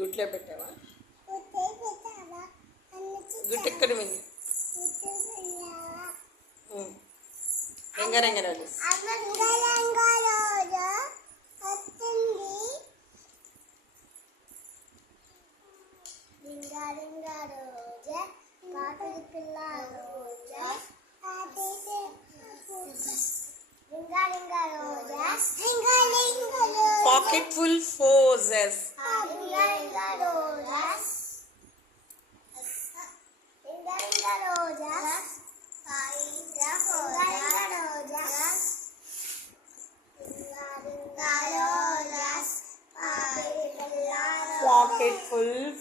గుట్లో పెట్టావా? గుట్టు ఎక్కడ పోయింది? రంగారంగారాలు pocket full roses. Pocket full